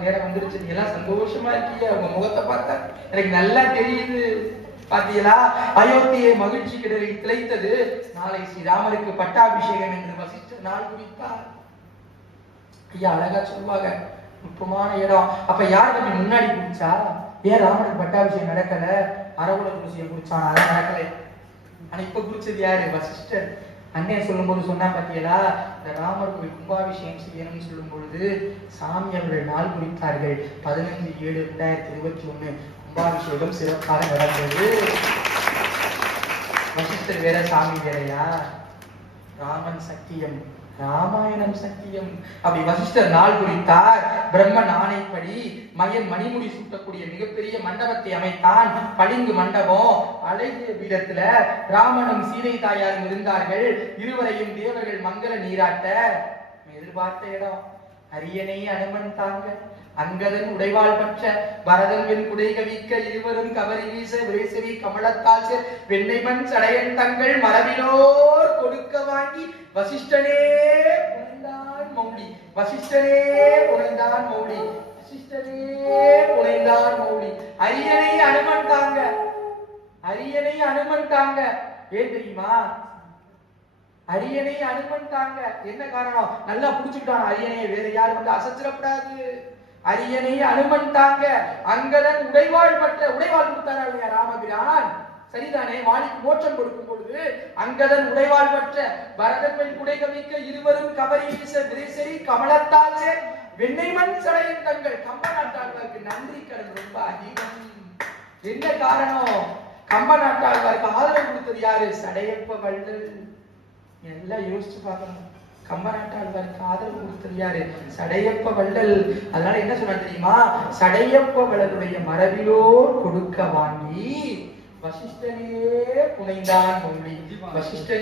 நேரம் வந்துருச்சு. நீ எல்லாம் சந்தோஷமா இருக்கீங்க. உங்க முகத்தை பார்த்தா எனக்கு நல்லா தெரியுது. பாத்தீங்களா, அயோத்தியை மகிழ்ச்சி கிடரில் திளைத்தது. நாளை ஸ்ரீராமருக்கு பட்டாபிஷேகம் என்று வசிஷ்டர் நாள் குறித்தார். ஐயா அழகா சொல்லுவாங்க, நுட்பமான இடம். அப்ப யார் தம்பி முன்னாடி குடிச்சா? ஏன் ராமனுக்கு பட்டாபிஷேகம் நடக்கல? அரகுல குடிசையை குடிச்சான், அதான் நடக்கல. ஆனா இப்ப குடிச்சது யாரு? வசிஷ்டர். அண்ணன் சொல்லும் போது சொன்னா பாத்தீங்களா, இந்த ராமர் கோவில் கும்பாபிஷேகம் செய்யணும்னு சொல்லும் பொழுது சாமி அவர்கள் நாள் குறித்தார்கள். 15/7/2021 கும்பாபிஷேகம் சிறப்பாக நடந்தது. வசிஷ்டர் வேற, சாமி வேறையா? ராமன் சத்தியம், ராமாயணம் சத்தியம். அப்படி வசிஷ்டர் நாள் குறித்தார். பிரம்மன் ஆணைப்படி மயன் மணிமுடி சூட்டக்கூடிய மிகப்பெரிய மண்டபத்தை அமைத்தான். பளிங்கு மண்டபம். அழகிய வீரத்துல ராமனும் சீதை தாயாரும் இருந்தார்கள். இருவரையும் தேவர்கள் மங்கள நீராட்ட எதிர்பார்த்த இடம். அரியணை அனுமன் தாங்க, அங்கதன் உடைவாள் பற்ற, பரதன் வெண் குடை கவிக்க, இருவரும் கவரி வீச, விரைசெவி கமலத்தால் வெண்ணைமண் சடையன் தங்கள் மரபிலோர் கொடுக்க வாங்கி வசிஷ்டனே புனைந்தான் மௌலி, வசிஷ்டனே புனைந்தான் மௌலி, வசிஷ்டனே புனைந்தான் மௌலி. அரியணை அனுமன் தாங்க, அரியணை அனுமன் தாங்க. ஏன் தெரியுமா? அரியணை அனுமன் தாங்க. என்ன காரணம்? நல்லா புடிச்சுக்கிட்டான் அரியணையை. வேற யாரும் வந்து அசைச்சிடப்படாது. அரியணை அனுமன் தாங்க. அங்கதன் உடைவாள் பற்ற, உடைவாள் கொடுத்தாரா இல்லையா ராமபிரான்? சரிதானே? வாலிக்கு மோட்சம் கொடுக்கும் பொழுது அங்கதன் உடைவாள் பற்ற, பரதன் வெண் குடை கவிக்க, இருவரும் கவரி வீச, விரைசெறி கமலத்தால் வெண்ணைமண் சடையன் தங்கள். கம்ப நாட்டாளர்களுக்கு நன்றி கடன் ரொம்ப அதிகம். என்ன காரணம்? கம்ப நாட்டாளர்களுக்கு ஆதரவு கொடுத்தது யாரு? சடையப்ப வள்ளல். எல்லாம் யோசிச்சு பார்க்கணும். கம்ப நாட்டாளர்களுக்கு ஆதரவு கொடுத்தது யாரு? சடையப்ப வள்ளல். அதனால என்ன சொன்னா தெரியுமா? சடையப்ப வள்ளலுடைய மரபிலோ கொடுக்க வாங்கி வசிஷ்டனே புனைந்தான் மௌலி, வசிஷ்டனே